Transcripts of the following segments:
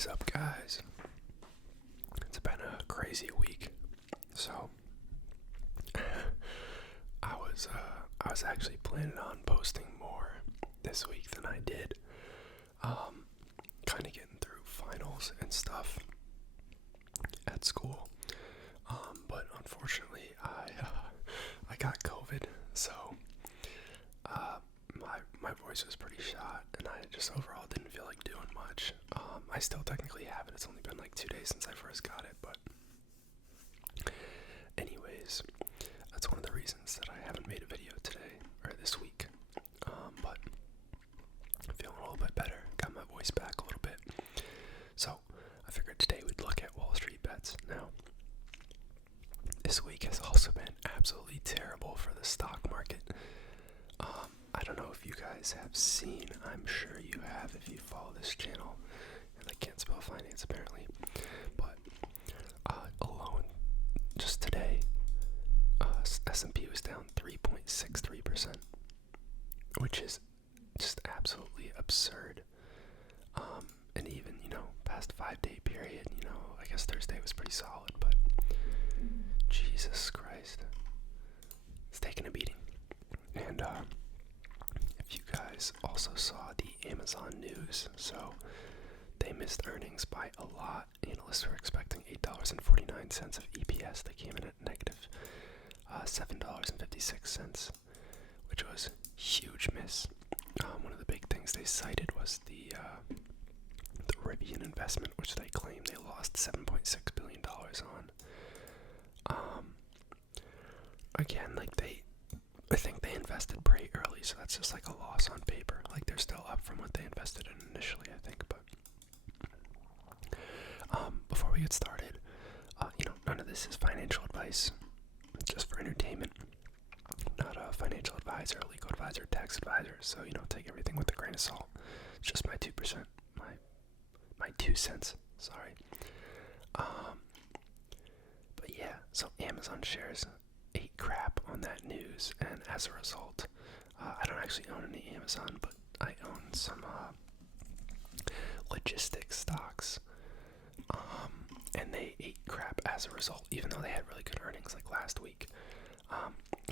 is up, guys? It's been a crazy week. So I was actually planning on posting more this week than I did. Kind of getting through finals and stuff at school. But unfortunately, I got COVID, so my voice was pretty shot, and I just overall didn't feel like doing much. I still technically have it. It's only been like 2 days since I first got it, but anyways, that's one of the reasons that I haven't made a video today, or this week. But I'm feeling a little bit better, got my voice back a little bit. So I figured today we'd look at WallStreetBets. Now, this week has also been absolutely terrible for the stock market. I don't know if you guys have seen, I'm sure you have if you follow this channel, and I can't spell finance apparently, but alone, just today, S&P was down 3.63%, which is just absolutely absurd. And even, past 5-day period, I guess Thursday was pretty solid, but Jesus Christ, it's taking a beating. And if you guys also saw the Amazon news, so they missed earnings by a lot. Analysts were expecting $8.49 of EPS. They came in at negative $7.56, which was a huge miss. One of the big things they cited was the Rivian investment, which they claim they lost $7.6 billion on. Again, I think they invested pretty early, so that's just like a loss on paper. Like, they're still up from what they invested in initially, I think. But before we get started, none of this is financial advice. It's just for entertainment. Not a financial advisor, legal advisor, tax advisor. So, take everything with a grain of salt. It's just my 2%, my 2 cents. Sorry. But yeah, so Amazon shares ate crap on that news, and as a result, I don't actually own any Amazon, but I own some logistics stocks, and they ate crap as a result, even though they had really good earnings like last week.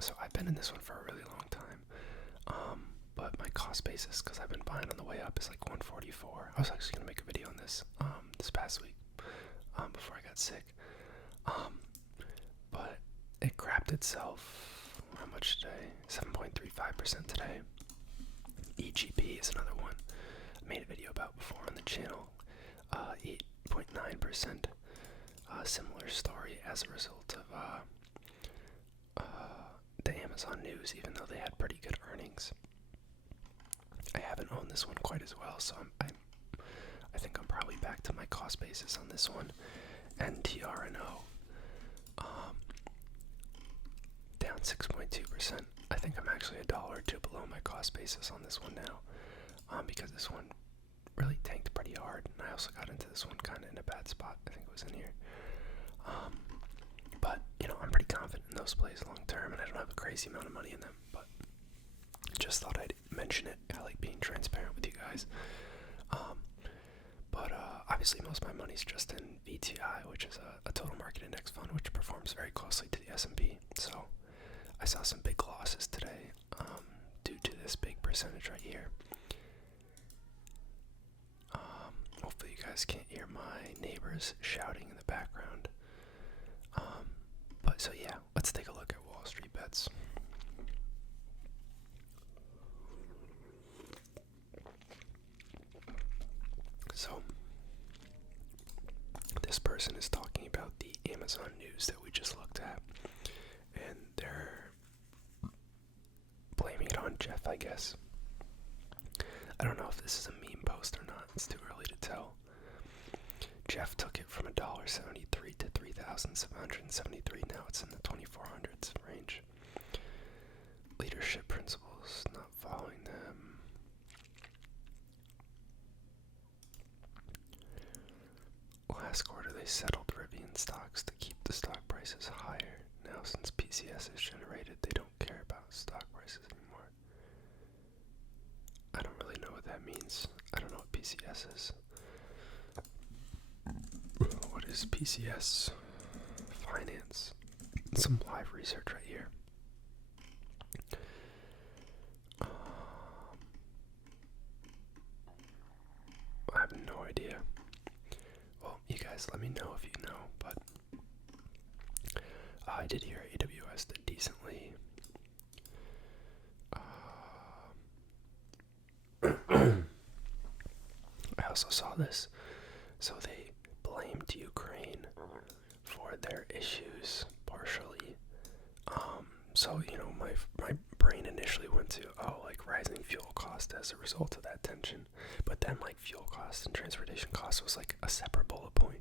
So I've been in this one for a really long time, but my cost basis, because I've been buying on the way up, is like 144. I was actually going to make a video on this this past week before I got sick, but it crapped itself. How much today? 7.35% today. EGP is another one I made a video about before on the channel. 8.9%. Similar story as a result of the Amazon news, even though they had pretty good earnings. I haven't owned this one quite as well, so I think I'm probably back to my cost basis on this one. And TRNO, down 6.2%. I think I'm actually $1 or $2 below my cost basis on this one now, because this one really tanked pretty hard, and I also got into this one kind of in a bad spot. I think it was in here. But, I'm pretty confident in those plays long term, and I don't have a crazy amount of money in them, but just thought I'd mention it. I like being transparent with you guys. But obviously most of my money's just in VTI, which is a total market index fund, which performs very closely to the S&P. So I saw some big losses today due to this big percentage right here. Hopefully you guys can't hear my neighbors shouting in the background. But so yeah, let's take a look at WallStreetBets. So this person is talking about the Amazon news that we just looked at, and they're blaming it on Jeff, I guess. I don't know if this is a meme post or not. It's too early to tell. Jeff took it from $1.73 to $3,773. Now it's in the 2400s range. Leadership principles, not following them. Last quarter, they settled Rivian stocks to keep the stock prices higher. Now, since PCS is generated, they don't care about stock prices anymore. I don't really know what that means. I don't know what PCS is. is PCS Finance. Some live research right here. I have no idea. Well, you guys let me know if you know, but I did hear AWS did decently. I also saw this. So they blamed Ukraine for their issues partially. So my brain initially went to like rising fuel cost as a result of that tension, but then like fuel costs and transportation costs was like a separate bullet point.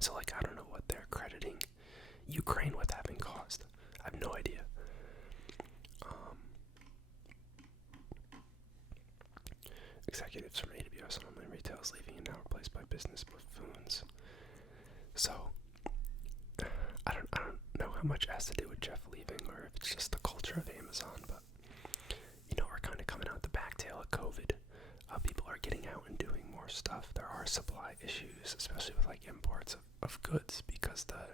So like I don't know what they're crediting Ukraine with having caused. I have no idea. Executives from AWS and online retail is leaving and now replaced by business buffoons. So I don't know how much has to do with Jeff leaving or if it's just the culture of Amazon, but we're kind of coming out the back tail of COVID. People are getting out and doing more stuff. There are supply issues, especially with like imports of goods because the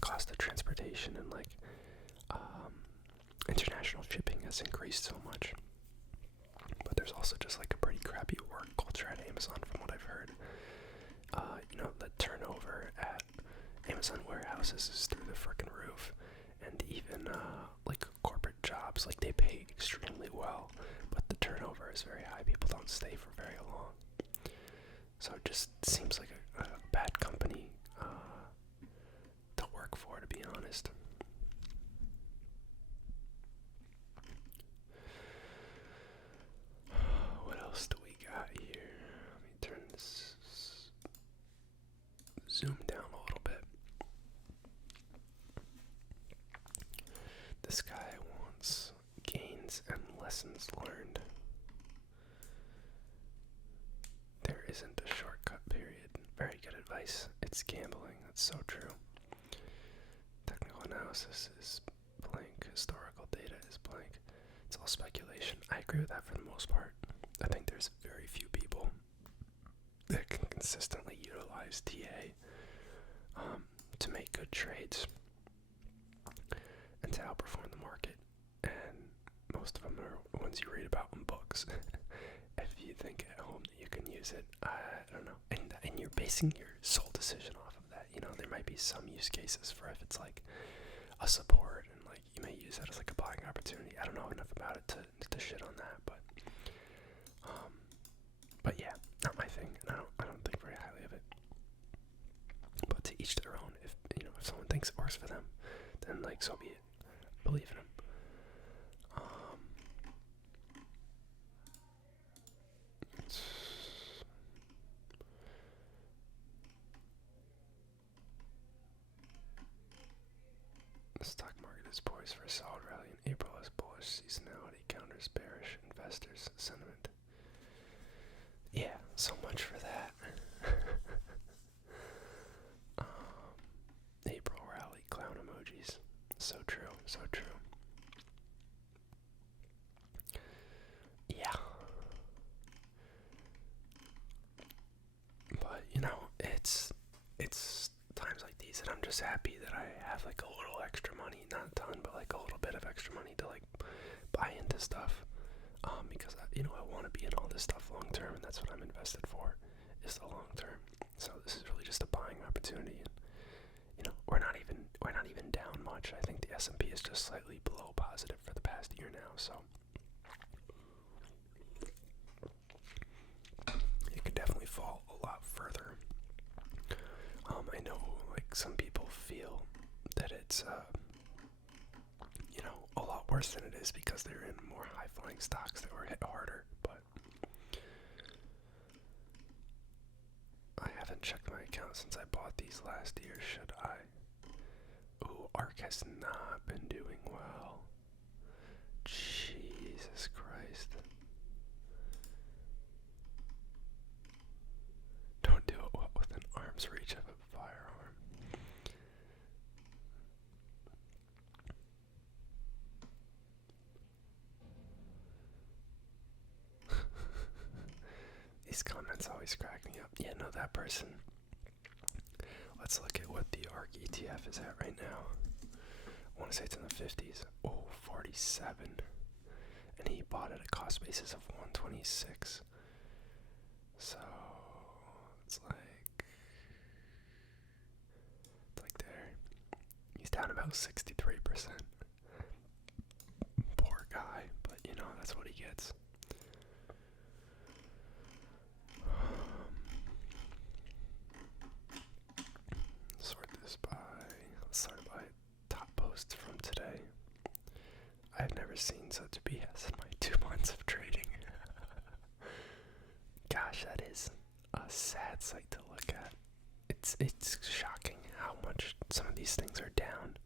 cost of transportation and like international shipping has increased so much. But there's also just like a pretty crappy work culture at Amazon from what I've heard. The turnover at Amazon warehouses is through the frickin' roof. And even like corporate jobs, like they pay extremely well, but the turnover is very high. People don't stay for very long. So it just seems like a bad company to work for, to be honest. What else do we got here? Let me turn this zoom down a little bit. This guy wants gains and lessons learned. There isn't a shortcut, period. Very good advice. It's gambling. That's so true. Technical analysis is blank. Historical data is blank. It's all speculation. I agree with that for the most part. I think there's very few people that can consistently utilize TA to make good trades and to outperform the market. And most of them are ones you read about in books. If you think at home that you can use it, I don't know. And you're basing your sole decision off of that. There might be some use cases for if it's like a support and like you may use that as like a buying opportunity. I don't know enough about it to shit on that, but yeah, not my thing. And I don't think very highly of it. But to each their own. If someone thinks it works for them, then like so be it. Believe in them. The stock market is poised for a solid rally in April as bullish seasonality counters bearish investors' sentiment. Yeah, so much for that. April rally, clown emojis. So true, so true. Yeah. But, it's times like these that I'm just happy that I have like a little extra money, not a ton, but like a little bit of extra money to like buy into stuff. Because I want to be in all this stuff long term, and that's what I'm invested for, is the long term. So this is really just a buying opportunity. And, we're not even down much. I think the S&P is just slightly below positive for the past year now. So it could definitely fall a lot further. I know like some people feel that it's a lot worse than it is because they're in more high-flying stocks that were hit harder, but I haven't checked my account since I bought these last year, should I? Ooh, ARK has not been doing well. Jesus Christ. Don't do it within arm's reach of a firearm. These comments always crack me up. Yeah, no, that person let's look at what the ARK ETF is at right now. I want to say it's in the 50s. Oh, 47. And he bought at a cost basis of 126. So it's like there. He's down about 63%. Poor guy, but you know, that's what he gets. Let's sort by top posts from today. I've never seen such BS in my 2 months of trading. Gosh, that is a sad sight to look at. It's shocking how much some of these things are down.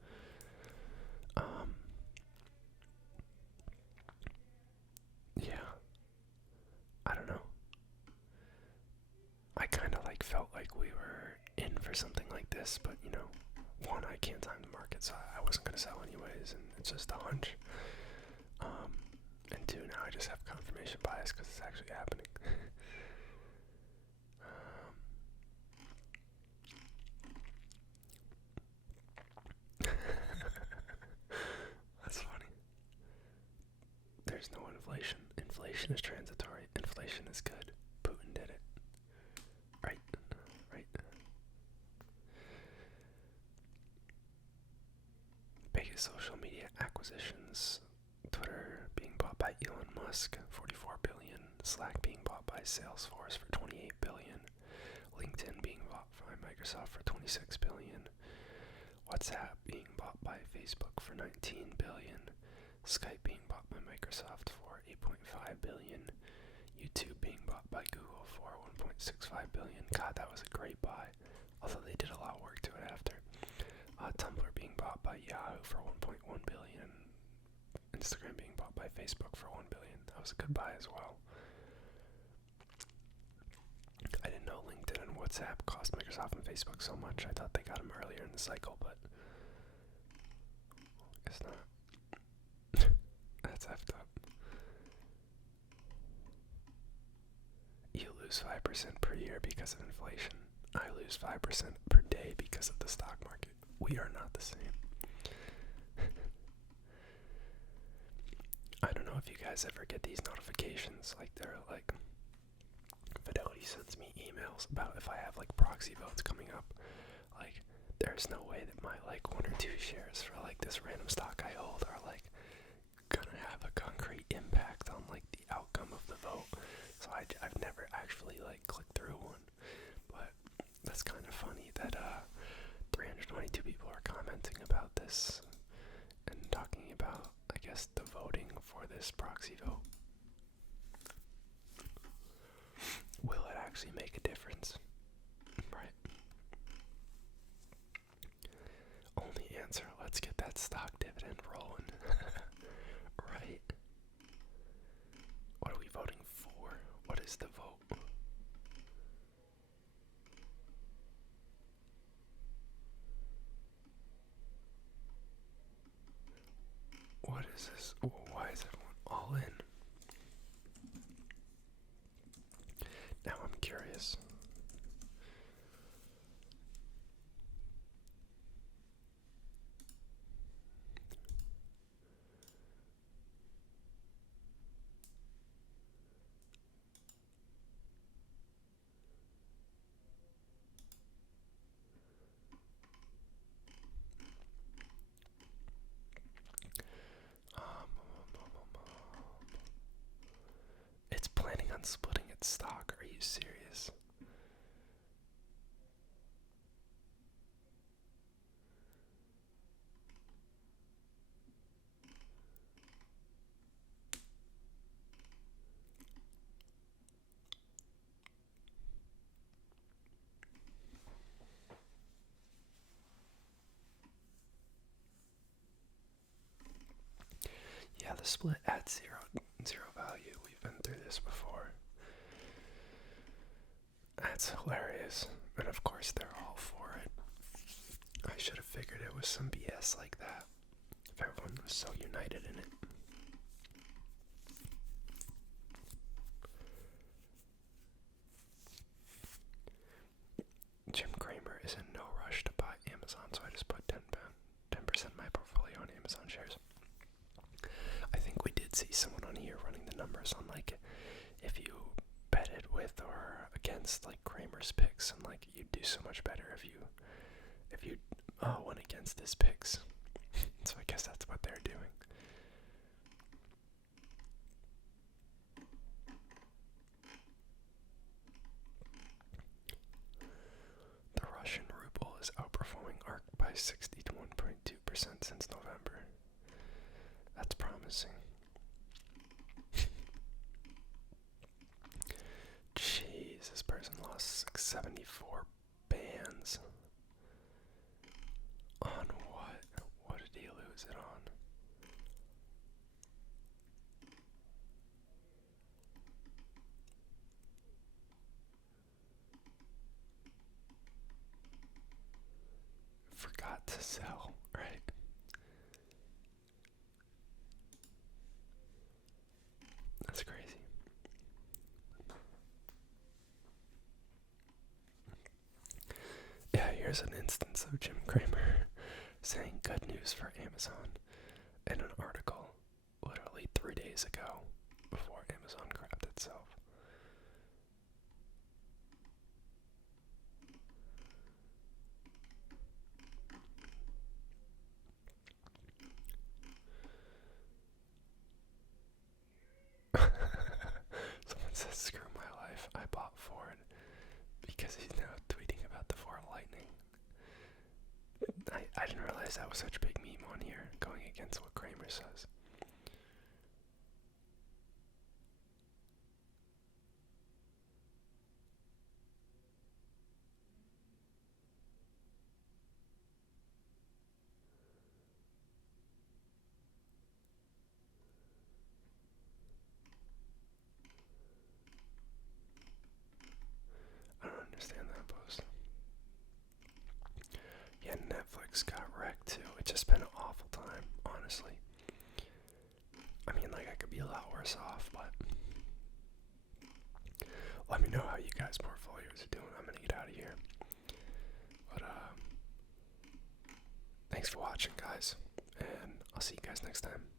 Yeah. I don't know. I kind of felt like we were in for something like this, but you know, one, I can't time the market, so I wasn't gonna sell anyways, and it's just a hunch. And two, now I just have confirmation bias because it's actually happening. That's funny. There's no inflation. Inflation is transitory. Inflation is good. Putin did it. Right. Biggest social media acquisitions. Twitter being bought by Elon Musk, 44 billion. Slack being bought by Salesforce for 28 billion. LinkedIn being bought by Microsoft for 26 billion. WhatsApp being bought by Facebook for 19 billion. Skype being bought by Microsoft for 8.5 billion. YouTube being bought by Google for 1.65 billion. God, that was a great buy. Although they did a lot of work to it after. Tumblr being bought by Yahoo for 1.1 billion. Instagram being bought by Facebook for 1 billion. That was a good buy as well. I didn't know LinkedIn and WhatsApp cost Microsoft and Facebook so much. I thought they got them earlier in the cycle, but I guess not. That's effed up. You lose 5% per year because of inflation. I lose 5% per day because of the stock market. We are not the same. I don't know if you guys ever get these notifications. They're Fidelity sends me emails about if I have proxy votes coming up. There's no way that my 1 or 2 shares for this random stock I hold are gonna have a concrete impact on the outcome of the vote. So I've never actually clicked through one, but that's kind of funny that 322 people are commenting about this and talking about, I guess, the voting for this proxy vote. Will it actually make a difference? Right. Only answer, let's get that stock dividend rolling. Right. What are we voting for? What is the vote? What is this? Why is everyone all in? Now I'm curious. It's planning on splitting its stock. Are you serious? Yeah, the split at zero value. We've been through this before. That's hilarious. And of course they're all for it. I should have figured it was some BS like that. If everyone was so united in it. Jim Cramer is in no shares. I think we did see someone on here running the numbers on like if you betted with or against like Cramer's picks, and like you'd do so much better if you went against his picks. So I guess that's what they're doing. The Russian ruble is outperforming ARK by 61.2% since November. That's promising. Jeez, this person lost 674 bands. On what? What did he lose it on? Forgot to sell, right? That's crazy. Yeah, here's an instance of Jim Cramer saying good news for Amazon in an article literally 3 days ago before Amazon crapped itself. Someone says, screw my life, I bought Ford because he's now tweeting about the Ford Lightning. I didn't realize that was such a big meme on here, going against what Cramer says. I don't understand that post. Yeah, Netflix got wrecked too. It's just been an awful time, honestly. I mean, like, I could be a lot worse off, but let me know how you guys' portfolios are doing. I'm gonna get out of here. But, thanks for watching, guys, and I'll see you guys next time.